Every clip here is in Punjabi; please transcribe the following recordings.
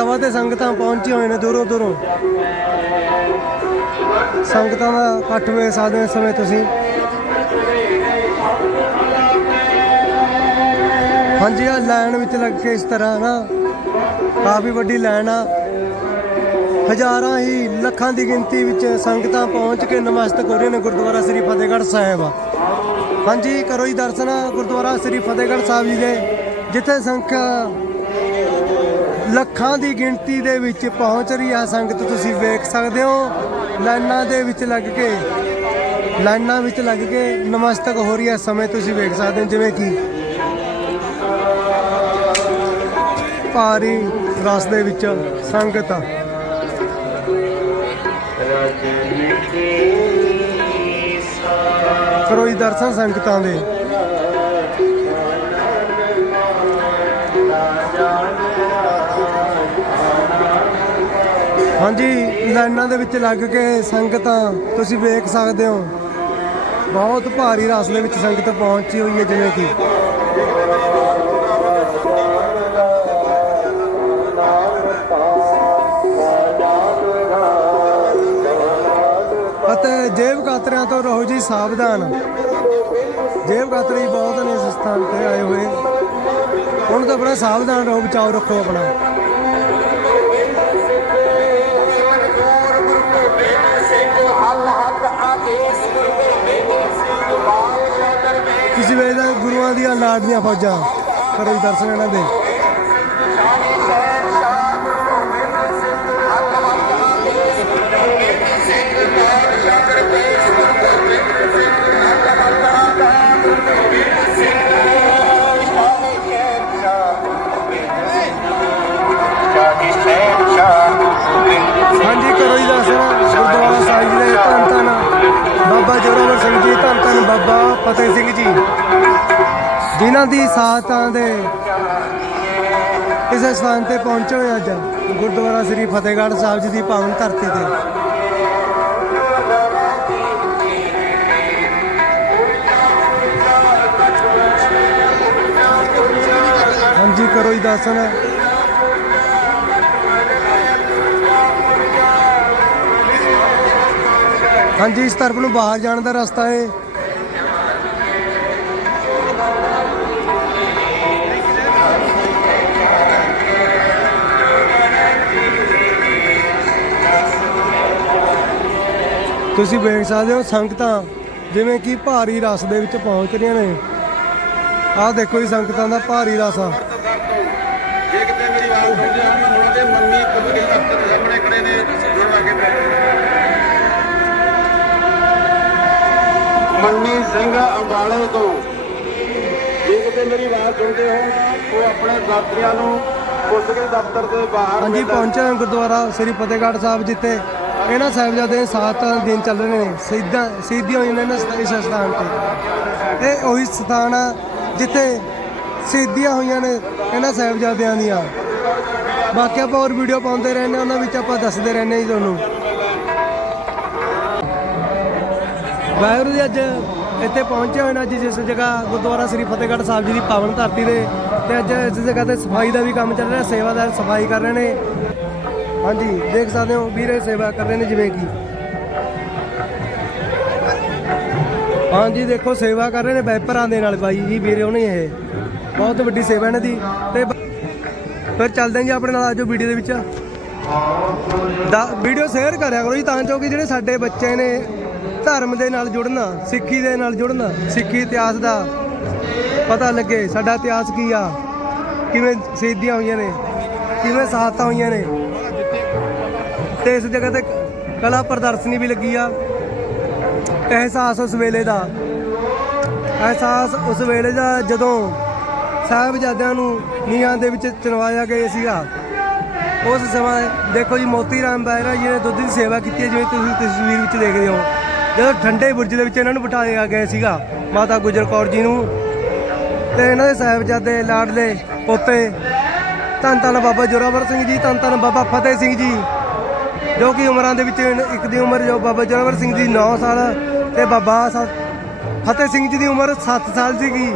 ਸਭਾ ਤੇ ਸੰਗਤਾਂ ਪਹੁੰਚੀ ਹੋਏ ਨੇ ਦੂਰੋਂ ਦੂਰੋਂ। ਸੰਗਤਾਂ ਦਾ ਇਕੱਠ ਵੇਖ ਸਕਦੇ ਹੋ ਸਮੇਂ ਤੁਸੀਂ। ਹਾਂਜੀ ਆ ਲਾਈਨ ਵਿੱਚ ਲੱਗ ਕੇ ਇਸ ਤਰ੍ਹਾਂ ਨਾ, ਕਾਫੀ ਵੱਡੀ ਲਾਈਨ ਆ। ਹਜ਼ਾਰਾਂ ਹੀ ਲੱਖਾਂ ਦੀ ਗਿਣਤੀ ਵਿੱਚ ਸੰਗਤਾਂ ਪਹੁੰਚ ਕੇ ਨਮਸਤਕ ਹੋ ਰਹੀਆਂ ਨੇ ਗੁਰਦੁਆਰਾ ਸ੍ਰੀ ਫਤਿਹਗੜ੍ਹ ਸਾਹਿਬ ਹਾਂਜੀ, ਕਰੋ ਜੀ ਦਰਸ਼ਨ ਗੁਰਦੁਆਰਾ ਸ੍ਰੀ ਫਤਿਹਗੜ੍ਹ ਸਾਹਿਬ ਜੀ ਦੇ, ਜਿੱਥੇ ਸੰਖਿਆ ਲੱਖਾਂ ਦੀ ਗਿਣਤੀ ਦੇ ਵਿੱਚ ਪਹੁੰਚ ਰਹੀ ਆ ਸੰਗਤ ਤੁਸੀਂ ਵੇਖ ਸਕਦੇ ਹੋ। ਲਾਈਨਾਂ ਦੇ ਵਿੱਚ ਲੱਗ ਕੇ ਲਾਈਨਾਂ ਵਿੱਚ ਲੱਗ ਕੇ ਨਮਸਤਕ ਹੋ ਰਹੀ ਇਸ ਸਮੇਂ ਤੁਸੀਂ ਵੇਖ ਸਕਦੇ ਹੋ ਜਿਵੇਂ ਕਿ ਭਾਰੀ ਰਸ ਦੇ ਵਿੱਚ ਸੰਗਤ। ਆ ਕਰੋ ਜੀ ਦਰਸ਼ਨ ਸੰਗਤਾਂ ਦੇ। ਹਾਂਜੀ, ਲਾਈਨਾਂ ਦੇ ਵਿੱਚ ਲੱਗ ਕੇ ਸੰਗਤਾਂ, ਤੁਸੀਂ ਵੇਖ ਸਕਦੇ ਹੋ। ਬਹੁਤ ਭਾਰੀ ਰਸ ਦੇ ਵਿੱਚ ਸੰਗਤ ਪਹੁੰਚੀ ਹੋਈ ਹੈ, ਜਿਵੇਂ ਕਿ ਅਤੇ ਜੇਬ ਕਾਤਰਿਆਂ ਤੋਂ ਰਹੋ ਜੀ ਸਾਵਧਾਨ। ਜੇਬ ਕਾਤਰੀ ਬਹੁਤ ਨੇ ਇਸ ਸਥਾਨ ਤੇ ਆਏ ਹੋਏ। ਹੁਣ ਤਾਂ ਬੜਾ ਸਾਵਧਾਨ ਰਹੋ, ਬਚਾਓ ਰੱਖੋ ਆਪਣਾ। ਕਿਸੇ ਵੇਲੇ ਤਾਂ ਗੁਰੂਆਂ ਦੀਆਂ ਲਾਡਲੀਆਂ ਫੌਜਾਂ ਕਰੋ ਜੀ ਦਰਸ਼ਨ ਇਹਨਾਂ ਦੇ। ਜੋਰਾਵਰ ਸਿੰਘ ਜੀ, ਧੰਨ ਧੰਨ ਬਾਬਾ ਫਤਿਹ ਸਿੰਘ ਜੀ। ਜਿਨ੍ਹਾਂ ਦੀ ਸਾਥਾਂ ਦੇ ਇਸ ਸਥਾਨ ਤੇ ਪਹੁੰਚੇ ਹੋਏ ਅੱਜ ਗੁਰਦੁਆਰਾ ਸ੍ਰੀ ਫਤਿਹਗੜ੍ਹ ਸਾਹਿਬ ਜੀ ਦੀ ਪਾਵਨ ਧਰਤੀ ਤੇ। ਹਾਂਜੀ, ਕਰੋ ਜੀ ਦਰਸ਼ਨ। ਹਾਂਜੀ, ਇਸ ਤਰਫ ਨੂੰ ਬਾਹਰ ਜਾਣ ਦਾ ਰਸਤਾ ਹੈ। ਤੁਸੀਂ ਵੇਖ ਸਕਦੇ ਹੋ ਸੰਗਤਾਂ ਜਿਵੇਂ ਕਿ ਭਾਰੀ ਰਸ ਦੇ ਵਿੱਚ ਪਹੁੰਚ ਰਹੀਆਂ ਨੇ। ਆਹ ਦੇਖੋ ਜੀ, ਸੰਗਤਾਂ ਦਾ ਭਾਰੀ ਰਸ ਆ। ਜੇ ਕਿਤੇ ਮੇਰੀ ਆਵਾਜ਼ ਸੁਣਦੇ ਹੋ ਉਹਨਾਂ ਦੇ ਮੰਮੀ ਕਬੀਰ ਦਫ਼ਤਰ ਦੇ ਸਾਹਮਣੇ ਸਿੰਘ ਅੰਬਾਲੇ ਤੋਂ। ਜੇ ਕਿਤੇ ਮੇਰੀ ਆਵਾਜ਼ ਸੁਣਦੇ ਹੋ ਉਹ ਆਪਣੇ ਸਾਥੀਆਂ ਨੂੰ ਦੇ ਦਫ਼ਤਰ ਦੇ ਬਾਹਰ ਹਾਂਜੀ ਪਹੁੰਚੇ ਹਾਂ ਗੁਰਦੁਆਰਾ ਸ੍ਰੀ ਫਤਿਹਗੜ੍ਹ ਸਾਹਿਬ ਜਿੱਥੇ ਇਹਨਾਂ ਸਾਹਿਬਜ਼ਾਦੇ ਦੇ ਸੱਤ ਦਿਨ ਚੱਲ ਰਹੇ ਨੇ। ਸਿੱਧਾ ਸਿੱਧੀਆਂ ਹੋਈਆਂ ਨੇ ਇਸ ਇਸ ਸਥਾਨ ਤੇ। ਇਹ ਉਹੀ ਸਥਾਨ ਆ ਜਿੱਥੇ ਸਿੱਧੀਆਂ ਹੋਈਆਂ ਨੇ ਇਹਨਾਂ ਸਾਹਿਬਜ਼ਾਦਿਆਂ ਦੀਆਂ। ਬਾਕੀ ਆਪਾਂ ਹੋਰ ਵੀਡੀਓ ਪਾਉਂਦੇ ਰਹਿੰਦੇ ਹਾਂ, ਉਹਨਾਂ ਵਿੱਚ ਆਪਾਂ ਦੱਸਦੇ ਰਹਿੰਦੇ ਹਾਂ ਜੀ ਤੁਹਾਨੂੰ। ਵਾਹਿਗੁਰੂ ਜੀ ਅੱਜ ਇੱਥੇ ਪਹੁੰਚੇ ਹੋਏ ਨੇ ਅੱਜ ਜਿਸ ਜਗ੍ਹਾ ਗੁਰਦੁਆਰਾ ਸ੍ਰੀ ਫਤਿਹਗੜ੍ਹ ਸਾਹਿਬ ਜੀ ਦੀ ਪਾਵਨ ਧਰਤੀ ਤੇ ਤੇ ਅੱਜ ਇਸ ਜਗ੍ਹਾ ਤੇ ਸਫ਼ਾਈ ਦਾ ਵੀ ਕੰਮ ਚੱਲ ਰਿਹਾ, ਸੇਵਾਦਾਰ ਸਫ਼ਾਈ ਕਰ ਰਹੇ ਨੇ। ਹਾਂਜੀ, ਦੇਖ ਸਕਦੇ ਹੋ ਵੀਰੇ ਸੇਵਾ ਕਰ ਰਹੇ ਨੇ ਜਿਵੇਂ ਕਿ। ਹਾਂਜੀ, ਦੇਖੋ ਸੇਵਾ ਕਰ ਰਹੇ ਨੇ ਵੈਪਰਾਂ ਦੇ ਨਾਲ ਬਾਈ ਜੀ, ਵੀਰੇ ਉਹਨੇ ਇਹ। ਬਹੁਤ ਵੱਡੀ ਸੇਵਾ ਇਹਨਾਂ ਦੀ। ਤੇ ਫਿਰ ਚੱਲਦੇ ਜੀ ਆਪਣੇ ਨਾਲ ਆਜੋ ਵੀਡੀਓ ਦੇ ਵਿੱਚ। ਦਾ ਵੀਡੀਓ ਸ਼ੇਅਰ ਕਰਿਆ ਕਰੋ ਜੀ ਤਾਂ ਜੋ ਕਿ ਜਿਹੜੇ ਸਾਡੇ ਬੱਚੇ ਨੇ ਧਰਮ ਦੇ ਨਾਲ ਜੁੜਨਾ, ਸਿੱਖੀ ਦੇ ਨਾਲ ਜੁੜਨਾ, ਸਿੱਖੀ ਇਤਿਹਾਸ ਦਾ ਪਤਾ ਲੱਗੇ ਸਾਡਾ ਇਤਿਹਾਸ ਕੀ ਆ, ਕਿਵੇਂ ਸ਼ਹੀਦੀਆਂ ਹੋਈਆਂ ਨੇ, ਕਿਵੇਂ ਸ਼ਹਾਦਤਾਂ ਹੋਈਆਂ ਨੇ। ਤੇ ਇਸ ਜਗ੍ਹਾ ਤੇ ਕਲਾ ਪ੍ਰਦਰਸ਼ਨੀ ਵੀ ਲੱਗੀ ਆ। ਅਹਿਸਾਸ ਉਸ ਵੇਲੇ ਦਾ। ਅਹਿਸਾਸ ਉਸ ਵੇਲੇ ਦਾ ਜਦੋਂ ਸਾਹਿਬਜ਼ਾਦਿਆਂ ਨੂੰ ਨੀਹਾਂ ਦੇ ਵਿੱਚ ਚਣਵਾਇਆ ਗਿਆ ਸੀਗਾ। ਉਸ ਸਮਾਂ ਦੇਖੋ ਜੀ, ਮੋਤੀ ਰਾਮ ਬਹਿਰਾ ਜੀ ਨੇ ਦੁੱਧ ਦੀ ਸੇਵਾ ਕੀਤੀ ਹੈ, ਜਿਵੇਂ ਤੁਸੀਂ ਤਸਵੀਰ ਵਿੱਚ ਦੇਖਦੇ ਹੋ। ਜਦੋਂ ਠੰਡੇ ਬੁਰਜ ਦੇ ਵਿੱਚ ਇਹਨਾਂ ਨੂੰ ਬਿਠਾਇਆ ਗਿਆ ਸੀਗਾ, ਮਾਤਾ ਗੁਜਰ ਕੌਰ ਜੀ ਨੂੰ। ਤੇ ਇਹਨਾਂ ਦੇ ਸਾਹਿਬਜ਼ਾਦੇ ਲਾਡਲੇ ਪੋਤੇ ਧੰਨ ਧੰਨ ਬਾਬਾ ਜੋਰਾਵਰ ਸਿੰਘ ਜੀ, ਧੰਨ ਧੰਨ ਬਾਬਾ ਫਤਿਹ ਸਿੰਘ ਜੀ, ਜੋ ਕਿ ਉਮਰਾਂ ਦੇ ਵਿੱਚ ਇੱਕ ਦੀ ਉਮਰ ਜੋ ਬਾਬਾ ਜੋਰਾਵਰ ਸਿੰਘ ਜੀ 9 ਸਾਲ ਤੇ ਬਾਬਾ ਸ- ਫਤਿਹ ਸਿੰਘ ਜੀ ਦੀ ਉਮਰ 7 ਸਾਲ ਸੀਗੀ।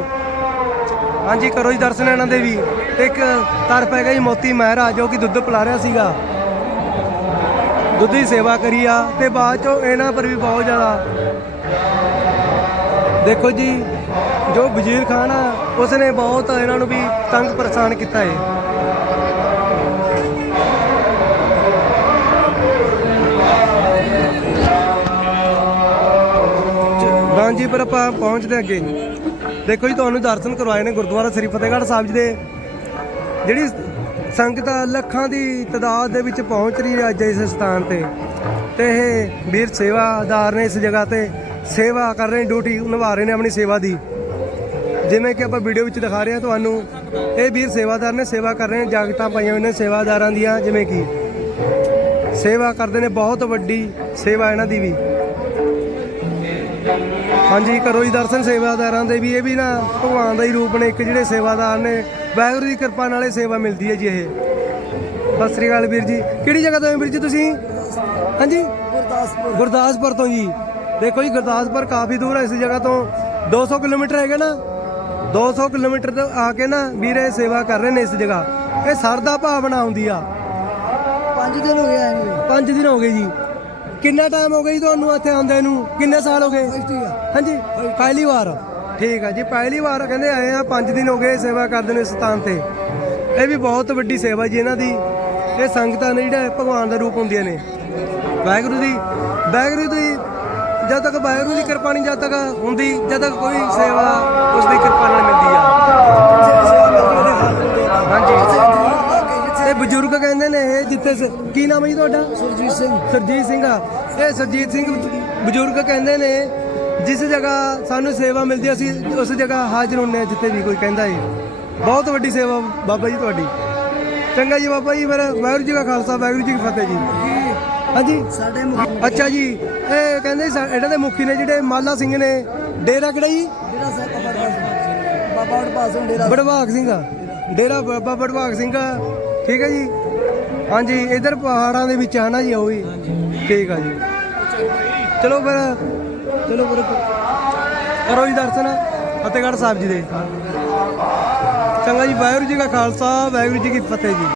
ਹਾਂਜੀ, ਕਰੋ ਜੀ ਦਰਸ਼ਨ ਇਹਨਾਂ ਦੇ ਵੀ। ਤੇ ਇੱਕ ਤਰਫ ਹੈਗਾ ਜੀ ਮੋਤੀ ਮਹਿਰਾ, ਜੋ ਕਿ ਦੁੱਧ ਪਿਲਾ ਰਿਹਾ ਸੀਗਾ। ਦੁੱਧ ਦੀ ਸੇਵਾ ਕਰੀ ਆ ਤੇ ਬਾਅਦ ਚੋਂ ਇਹਨਾਂ ਪਰ ਵੀ ਬਹੁਤ ਜ਼ਿਆਦਾ। ਦੇਖੋ ਜੀ, ਜੋ ਵਜ਼ੀਰ ਖਾਨ ਆ, ਉਸਨੇ ਬਹੁਤ ਇਹਨਾਂ ਨੂੰ ਵੀ ਤੰਗ ਪਰੇਸ਼ਾਨ ਕੀਤਾ ਹੈ ਹਾਂਜੀ ਪਰ ਆਪਾਂ ਪਹੁੰਚਦੇ ਅੱਗੇ। ਦੇਖੋ ਜੀ, ਤੁਹਾਨੂੰ ਦਰਸ਼ਨ ਕਰਵਾਏ ਨੇ ਗੁਰਦੁਆਰਾ ਸ੍ਰੀ ਫਤਿਹਗੜ੍ਹ ਸਾਹਿਬ ਜੀ ਦੇ। ਜਿਹੜੀ ਸੰਗਤ ਲੱਖਾਂ ਦੀ ਤਦਾਦ ਦੇ ਵਿੱਚ ਪਹੁੰਚ ਰਹੀ ਹੈ ਅੱਜ ਇਸ ਸਥਾਨ ਤੇ। ਤੇ ਇਹ ਵੀਰ ਸੇਵਾਦਾਰ ਨੇ ਇਸ ਜਗ੍ਹਾ ਤੇ ਸੇਵਾ ਕਰ ਰਹੇ ਡਿਊਟੀ ਨਿਭਾ ਰਹੇ ਨੇ ਆਪਣੀ ਸੇਵਾ ਦੀ। ਜਿਵੇਂ ਕਿ ਆਪਾਂ ਵੀਡੀਓ ਵਿੱਚ ਦਿਖਾ ਰਹੇ ਹਾਂ ਤੁਹਾਨੂੰ, ਇਹ ਵੀਰ ਸੇਵਾਦਾਰ ਨੇ ਸੇਵਾ ਕਰ ਰਹੇ ਨੇ ਜਾਗਟਾਂ ਪਾਈਆਂ ਹੋਈਆਂ ਨੇ ਸੇਵਾਦਾਰਾਂ ਦੀਆਂ, ਜਿਵੇਂ ਕਿ ਸੇਵਾ ਕਰਦੇ ਨੇ, ਬਹੁਤ ਵੱਡੀ ਸੇਵਾ ਇਹਨਾਂ ਦੀ ਵੀ। ਹਾਂਜੀ ਕਰੋ ਜੀ ਦਰਸ਼ਨ ਸੇਵਾਦਾਰਾਂ ਦੇ ਵੀ, ਇਹ ਵੀ ਨਾ ਭਗਵਾਨ ਦਾ ਹੀ ਰੂਪ ਨੇ, ਇੱਕ ਜਿਹੜੇ ਸੇਵਾਦਾਰ ਨੇ ਵਾਹਿਗੁਰੂ ਦੀ ਕਿਰਪਾ ਨਾਲੇ ਸੇਵਾ ਮਿਲਦੀ ਹੈ ਜੀ ਇਹ। ਸਤਿ ਸ੍ਰੀ ਅਕਾਲ ਵੀਰ ਜੀ। ਕਿਹੜੀ ਜਗ੍ਹਾ ਤੋਂ ਆਏ ਵੀਰ ਜੀ ਤੁਸੀਂ? ਹਾਂਜੀ? ਗੁਰਦਾਸਪੁਰ। ਗੁਰਦਾਸਪੁਰ ਤੋਂ ਜੀ। ਦੇਖੋ ਜੀ ਗੁਰਦਾਸਪੁਰ ਕਾਫੀ ਦੂਰ ਹੈ ਇਸ ਜਗ੍ਹਾ ਤੋਂ। 200 ਕਿਲੋਮੀਟਰ ਹੈਗਾ ਨਾ। 200 ਕਿਲੋਮੀਟਰ ਤੋਂ ਆ ਕੇ ਨਾ ਵੀਰੇ ਸੇਵਾ ਕਰ ਰਹੇ ਨੇ ਇਸ ਜਗ੍ਹਾ। ਇਹ ਸਰਦਾ ਭਾਵਨਾ ਆਉਂਦੀ ਆ। ਪੰਜ ਦਿਨ ਹੋ ਗਏ ਆਏ ਨੂੰ। 5 ਦਿਨ ਹੋ ਗਏ ਜੀ। ਕਿੰਨਾ ਟਾਈਮ ਹੋ ਗਿਆ ਜੀ ਤੁਹਾਨੂੰ ਇੱਥੇ ਆਉਂਦੇ ਨੂੰ? ਕਿੰਨੇ ਸਾਲ ਹੋ ਗਏ? ਹੀ ਹਾਂਜੀ? ਪਹਿਲੀ ਵਾਰ। ਠੀਕ ਆ ਜੀ ਪਹਿਲੀ ਵਾਰ ਕਹਿੰਦੇ ਆਏ ਆ 5 ਦਿਨ ਹੋ ਗਏ ਸੇਵਾ ਕਰਦੇ ਨੇ ਸਥਾਨ ਤੇ। ਇਹ ਵੀ ਬਹੁਤ ਵੱਡੀ ਸੇਵਾ ਜੀ ਇਹਨਾਂ ਦੀ। ਇਹ ਸੰਗਤਾਂ ਨੇ ਜਿਹੜਾ ਭਗਵਾਨ ਦਾ ਰੂਪ ਹੁੰਦੀਆਂ ਨੇ। ਵਾਹਿਗੁਰੂ ਦੀ ਵਾਹਿਗੁਰੂ ਦੀ ਜਦ ਤੱਕ ਵਾਹਿਗੁਰੂ ਦੀ ਕਿਰਪਾ ਨਹੀਂ ਜਦ ਤੱਕ ਹੁੰਦੀ ਜਦ ਤੱਕ ਕੋਈ ਸੇਵਾ ਉਸ ਦੀ ਕਿਰਪਾ ਨਾਲ ਮਿਲਦੀ ਆ। ਹਾਂਜੀ। ਇਹ ਬਜ਼ੁਰਗ ਕਹਿੰਦੇ ਨੇ ਇਹ ਜਿੱਥੇ ਕੀ ਨਾਮ ਹੈ ਜੀ ਤੁਹਾਡਾ? ਸੁਰਜੀਤ ਸਿੰਘ। ਸਰਜੀਤ ਸਿੰਘ ਆ। ਇਹ ਸਰਜੀਤ ਸਿੰਘ ਬਜ਼ੁਰਗ ਕਹਿੰਦੇ ਨੇ ਜਿਸ ਜਗ੍ਹਾ ਸਾਨੂੰ ਸੇਵਾ ਮਿਲਦੀ ਅਸੀਂ ਉਸ ਜਗ੍ਹਾ ਹਾਜ਼ਰ ਹੁੰਨੇ ਆ ਜਿੱਥੇ ਵੀ ਕੋਈ ਕਹਿੰਦਾ ਏ। ਬਹੁਤ ਵੱਡੀ ਸੇਵਾ ਬਾਬਾ ਜੀ ਤੁਹਾਡੀ। ਚੰਗਾ ਜੀ ਬਾਬਾ ਜੀ ਫਿਰ ਵਾਹਿਗੁਰੂ ਜੀ ਕਾ ਖਾਲਸਾ ਵਾਹਿਗੁਰੂ ਜੀ ਕੀ ਫਤਿਹ ਜੀ। ਹਾਂਜੀ? ਸਾਡੇ ਮੁਖ- ਅੱਛਾ ਜੀ ਇਹ ਕਹਿੰਦੇ ਸਾ- ਇਹਨਾਂ ਦੇ ਮੁਖੀ ਨੇ ਜਿਹੜੇ ਮਾਲਾ ਸਿੰਘ ਨੇ ਡੇਰਾ ਕਿਹੜਾ ਜੀ? ਡੇਰਾ ਸਾਹਿਬ ਬਾਬਾ ਸਿੰਘ ਬਾਬਾ ਵਡਭਾਗ ਸਿੰਘ ਡੇਰਾ। ਬੜਵਾਗ ਸਿੰਘ ਆ ਡੇਰਾ ਬਾਬਾ ਬੜਵਾਗ ਸਿੰਘ ਆ ਠੀਕ ਹੈ ਜੀ? ਹਾਂਜੀ ਇਧਰ ਪਹਾੜਾਂ ਦੇ ਵਿੱਚ ਆ ਨਾ ਜੀ ਉਹ ਵੀ। ਠੀਕ ਆ ਜੀ। ਚਲੋ ਫਿਰ ਚਲੋ ਫਿਰ ਕਰੋ ਜੀ ਦਰਸ਼ਨ, ਫਤਿਹਗੜ੍ਹ ਸਾਹਿਬ ਜੀ ਦੇ। ਚੰਗਾ ਜੀ, ਵਾਹਿਗੁਰੂ ਜੀ ਕਾ ਖਾਲਸਾ, ਵਾਹਿਗੁਰੂ ਜੀ ਕੀ ਫਤਿਹ ਜੀ।